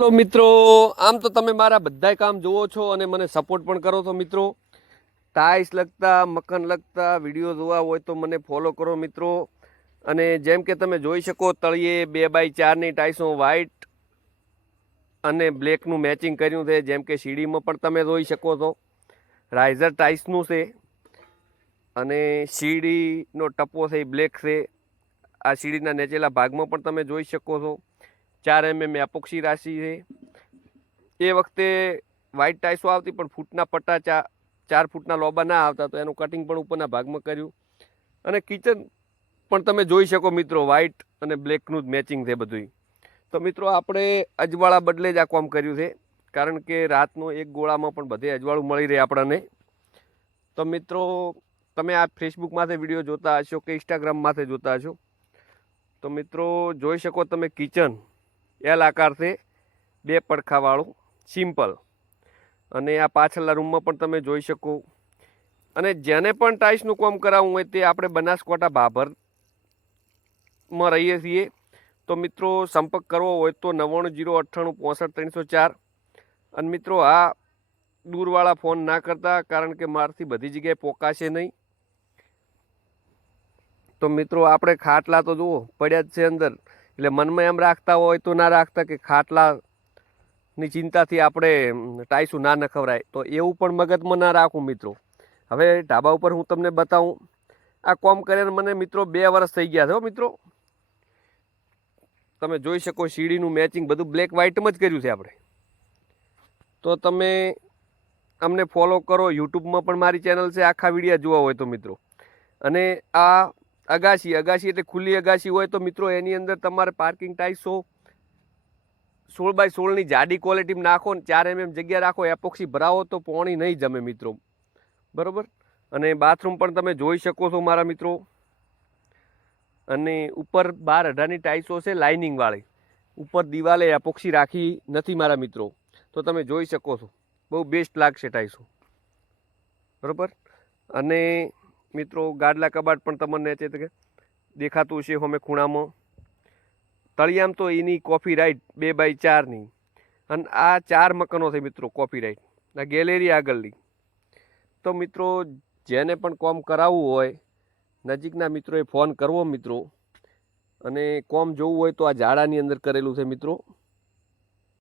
Hello मित्रों, आम तो तमे मारा बधाय काम जोवो छो अने मने सपोर्ट पण करो छो मित्रों। टाइल्स लगता मकान लगता विडियो जोवा होय तो मने फॉलो करो मित्रों। अने जेम के तमे जोई शको तळिये 2x4 ની ટાઈસો વ્હાઈટ અને બ્લેક નું મેચિंग કર્યું છે। જેમ કે સીડીમાં પણ તમે જોઈ શકો છો રાઇઝર ટાઇલ્સ નું છે અને સીડીનો ટપો છે બ્લેક છે। આ સીડીના નીચેલા ભાગમાં પણ તમે જોઈ શકો છો 4 mm એપોક્સી રાશિ છે। એ વખતે વ્હાઈટ ટાઈસો આવતી પણ ફૂટના પટ્ટા 4 ફૂટના લોબા ના આવતા, તો એનું કટિંગ પણ ઉપરના ભાગમાં કર્યું। અને કિચન પણ તમે જોઈ શકો મિત્રો વ્હાઈટ અને બ્લેકનું જ મેચિંગ છે બધું। તો મિત્રો આપણે અજવાળા બદલે જ આ કામ કર્યું છે, કારણ કે રાતનો એક ગોળામાં પણ બધે અજવાળું મળી રહે આપણને। તો મિત્રો તમે આ ફેસબુકમાંથી વિડીયો જોતા હશો કે ઇન્સ્ટાગ્રામમાંથી જોતા હશો, તો મિત્રો જોઈ શકો તમે કિચન એલ આકાર છે, 2 પડખાવાળું સિમ્પલ। અને આ પાછળના રૂમમાં પણ તમે જોઈ શકો। અને જેને પણ ટાઇલ્સનું કામ કરાવવું હોય તે આપણે બનાસકાંઠા ભાભરમાં રહીએ છીએ। તો મિત્રો સંપર્ક કરવો હોય તો 9908865304। અને મિત્રો આ દૂરવાળા ફોન ના કરતા, કારણ કે મારથી બધી જગ્યાએ પોકાશે નહીં। તો મિત્રો આપણે ખાટલા તો જુઓ પડ્યા જ છે અંદર, એટલે મનમાં એમ રાખતા હોય તો ના રાખતા કે ખાટલાની ચિંતાથી આપણે ટાઈસું ના નખવરાય, તો એવું પણ મગજમાં ના રાખું મિત્રો। હવે ઢાબા ઉપર હું તમને બતાવું, આ કોમ કરીને મને મિત્રો 2 વર્ષ થઈ ગયા છે હો મિત્રો। તમે જોઈ શકો સીડીનું મેચિંગ બધું બ્લેક વ્હાઇટમાં જ કર્યું છે આપણે। તો તમે અમને ફોલો કરો, યુટ્યુબમાં પણ મારી ચેનલ છે, આખા વિડીયો જોવા હોય તો મિત્રો। અને આ અગાસી એટલે ખુલ્લી અગાસી હોય તો મિત્રો એની અંદર તમારે પાર્કિંગ ટાઈસો 16x16ની જાડી ક્વોલિટીમાં નાખો ને 4 mm જગ્યા રાખો, એપોક્સી ભરાવો તો પાણી નહીં જમે મિત્રો, બરોબર। અને બાથરૂમ પણ તમે જોઈ શકો છો મારા મિત્રો। અને ઉપર 12-18ની ટાઈસો છે લાઇનિંગવાળી, ઉપર દિવાલે એપોક્સી રાખી નથી મારા મિત્રો। તો તમે જોઈ શકો છો બહુ બેસ્ટ લાગશે ટાઈસો, બરોબર। અને મિત્રો ગાડલા કબાટ પણ તમને દેખાતું હશે અમે ખૂણામાં। તળિયામ તો એની કોફી રાઈટ 2x4ની, અને આ 4 મકાનો છે મિત્રો કોફી રાઈટ, આ ગેલેરી આગળની। તો મિત્રો જેને પણ કોમ કરાવવું હોય નજીકના મિત્રોએ ફોન કરવો મિત્રો। અને કોમ જોવું હોય તો આ ઝાડાની અંદર કરેલું છે મિત્રો।